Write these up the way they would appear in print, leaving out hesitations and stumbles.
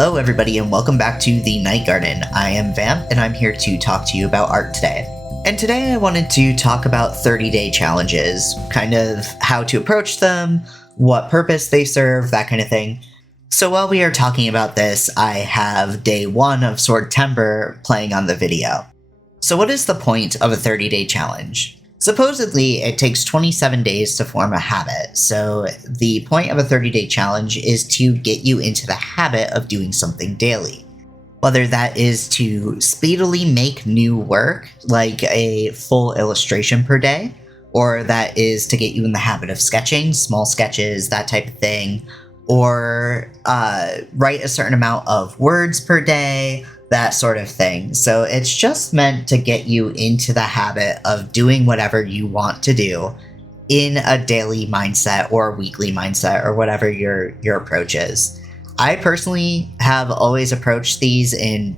Hello everybody and welcome back to the Night Garden. I am Vamp and I'm here to talk to you about art today. And today I wanted to talk about 30-day challenges, kind of how to approach them, what purpose they serve, that kind of thing. So while we are talking about this, I have day 1 of Swordtember playing on the video. So what is the point of a 30-day challenge? Supposedly, it takes 27 days to form a habit, so the point of a 30-day challenge is to get you into the habit of doing something daily. Whether that is to speedily make new work, like a full illustration per day, or that is to get you in the habit of sketching, small sketches, that type of thing, or write a certain amount of words per day, that sort of thing. So it's just meant to get you into the habit of doing whatever you want to do in a daily mindset or weekly mindset or whatever your approach is. I personally have always approached these in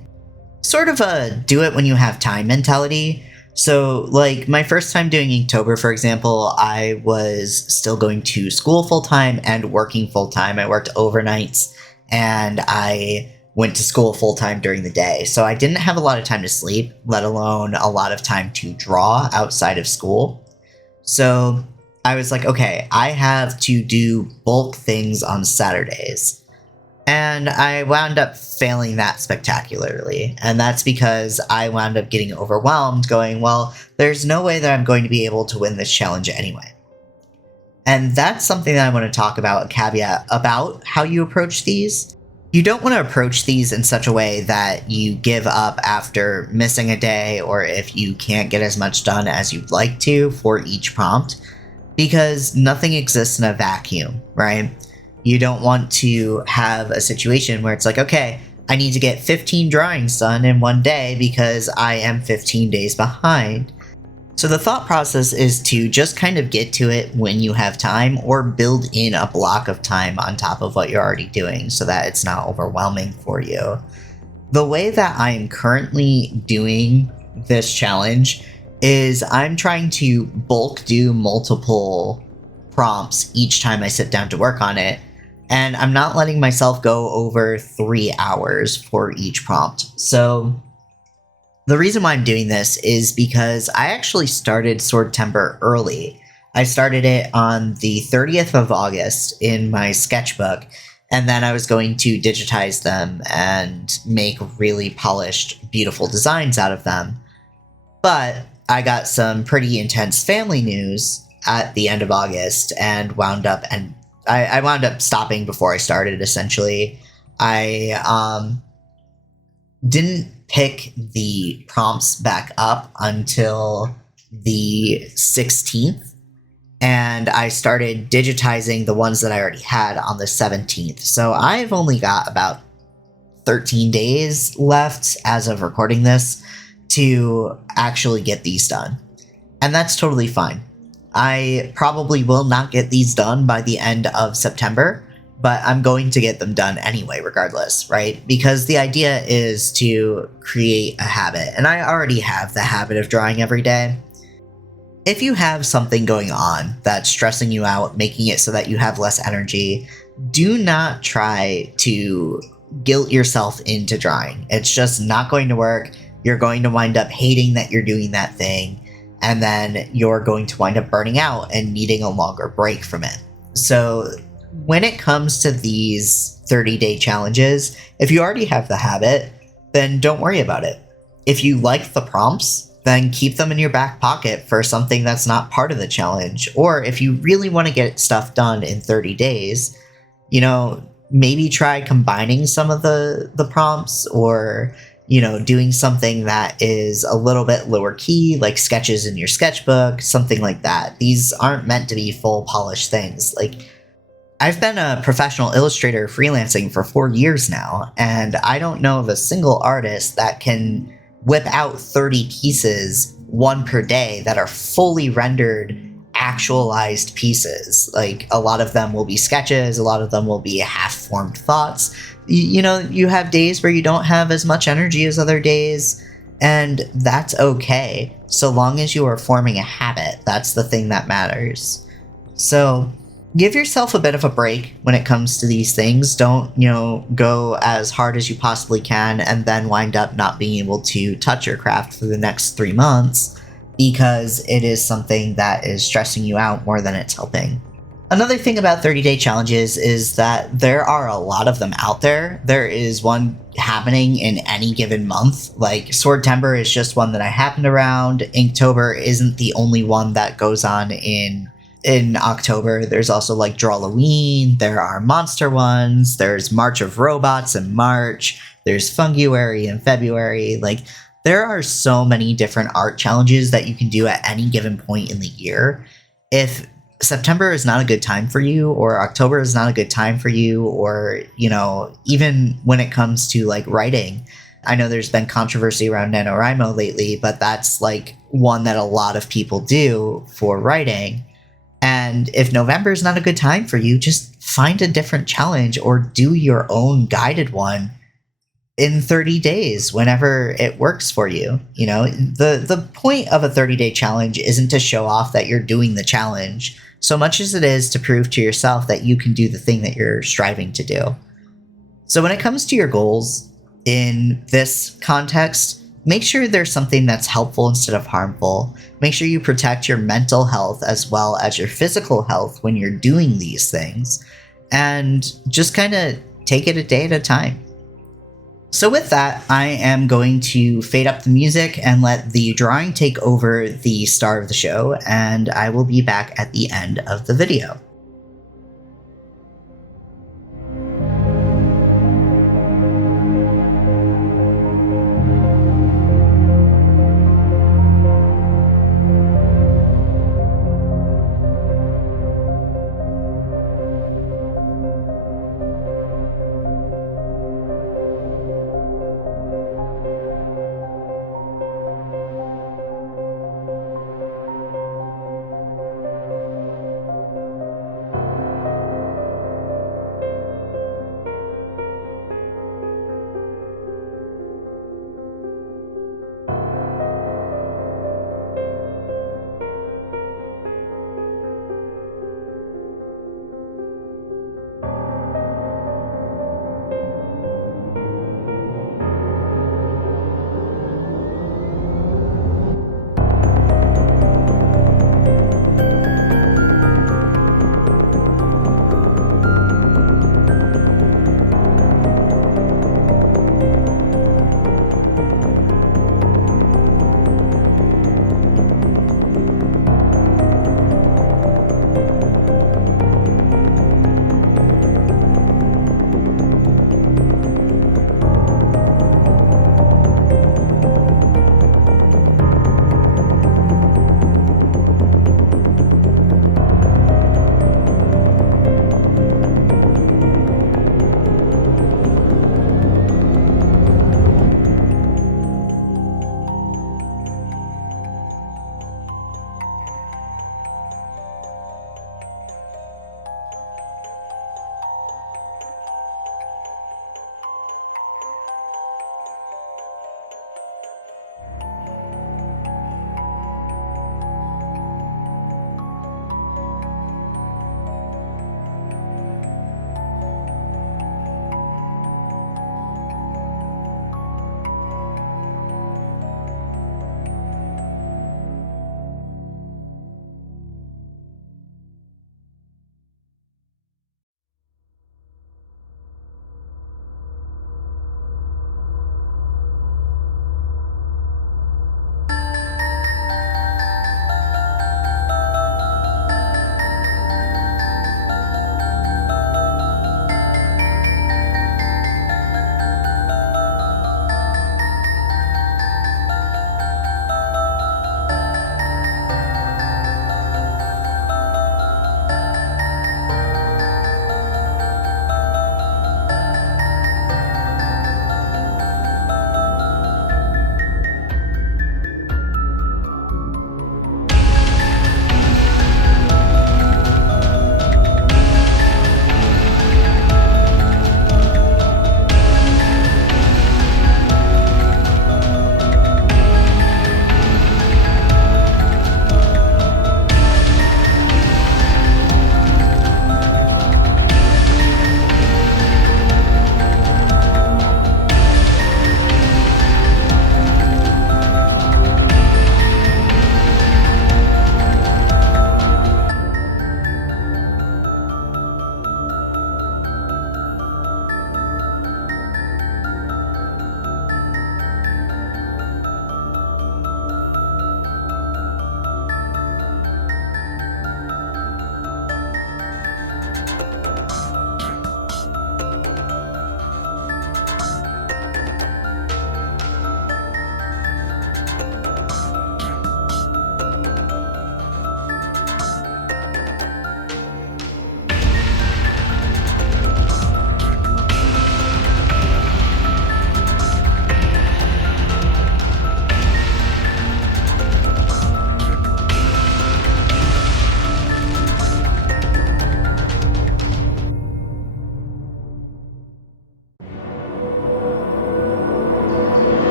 sort of a do it when you have time mentality. So like my first time doing Inktober, for example, I was still going to school full-time and working full-time. I worked overnights and I went to school full-time during the day. So I didn't have a lot of time to sleep, let alone a lot of time to draw outside of school. So I was like, okay, I have to do bulk things on Saturdays. And I wound up failing that spectacularly. And that's because I wound up getting overwhelmed going, well, there's no way that I'm going to be able to win this challenge anyway. And that's something that I want to talk about, a caveat about how you approach these. You don't want to approach these in such a way that you give up after missing a day or if you can't get as much done as you'd like to for each prompt, because nothing exists in a vacuum, right? You don't want to have a situation where it's like, okay, I need to get 15 drawings done in one day because I am 15 days behind. So the thought process is to just kind of get to it when you have time or build in a block of time on top of what you're already doing so that it's not overwhelming for you. The way that I am currently doing this challenge is I'm trying to bulk do multiple prompts each time I sit down to work on it. And I'm not letting myself go over 3 hours for each prompt. So the reason why I'm doing this is because I actually started Swordtember early. I started it on the 30th of August in my sketchbook, and then I was going to digitize them and make really polished, beautiful designs out of them. But I got some pretty intense family news at the end of August and I wound up stopping before I started, essentially. I didn't pick the prompts back up until the 16th, and I started digitizing the ones that I already had on the 17th. So I've only got about 13 days left as of recording this to actually get these done. And that's totally fine. I probably will not get these done by the end of September, but I'm going to get them done anyway, regardless, right? Because the idea is to create a habit, and I already have the habit of drawing every day. If you have something going on that's stressing you out, making it so that you have less energy, do not try to guilt yourself into drawing. It's just not going to work. You're going to wind up hating that you're doing that thing, and then you're going to wind up burning out and needing a longer break from it. So when it comes to these 30-day challenges, if you already have the habit, then don't worry about it. If you like the prompts, then keep them in your back pocket for something that's not part of the challenge. Or if you really want to get stuff done in 30 days, maybe try combining some of the prompts or doing something that is a little bit lower key, like sketches in your sketchbook, something like that. These aren't meant to be full polished things. Like, I've been a professional illustrator freelancing for 4 years now, and I don't know of a single artist that can whip out 30 pieces, one per day, that are fully rendered, actualized pieces. Like, a lot of them will be sketches, a lot of them will be half-formed thoughts. You have days where you don't have as much energy as other days, and that's okay. So long as you are forming a habit, that's the thing that matters. So Give yourself a bit of a break when it comes to these things. Don't, go as hard as you possibly can and then wind up not being able to touch your craft for the next 3 months because it is something that is stressing you out more than it's helping. Another thing about 30-day challenges is that there are a lot of them out there. There is one happening in any given month. Like Swordtember is just one that I happened around. Inktober isn't the only one that goes on in October. There's also like Drawloween, there are monster ones, there's March of Robots in March, there's Funguary in February. Like, there are so many different art challenges that you can do at any given point in the year. If September is not a good time for you, or October is not a good time for you, or, even when it comes to like writing, I know there's been controversy around NaNoWriMo lately, but that's like one that a lot of people do for writing. And if November is not a good time for you, just find a different challenge or do your own guided one in 30 days whenever it works for you. The point of a 30-day challenge isn't to show off that you're doing the challenge so much as it is to prove to yourself that you can do the thing that you're striving to do. So when it comes to your goals in this context, make sure there's something that's helpful instead of harmful. Make sure you protect your mental health as well as your physical health when you're doing these things. And just kind of take it a day at a time. So with that, I am going to fade up the music and let the drawing take over the star of the show, and I will be back at the end of the video.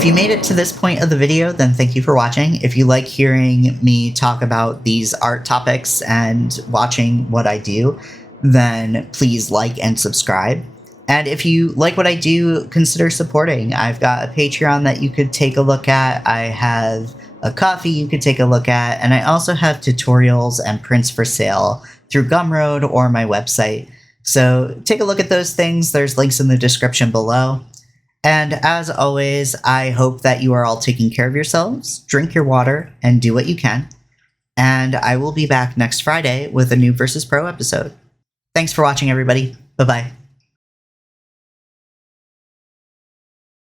If you made it to this point of the video, then thank you for watching. If you like hearing me talk about these art topics and watching what I do, then please like and subscribe. And if you like what I do, consider supporting. I've got a Patreon that you could take a look at. I have a Ko-fi you could take a look at. And I also have tutorials and prints for sale through Gumroad or my website. So take a look at those things. There's links in the description below. And as always, I hope that you are all taking care of yourselves, drink your water, and do what you can. And I will be back next Friday with a new Versus Pro episode. Thanks for watching, everybody. Bye-bye.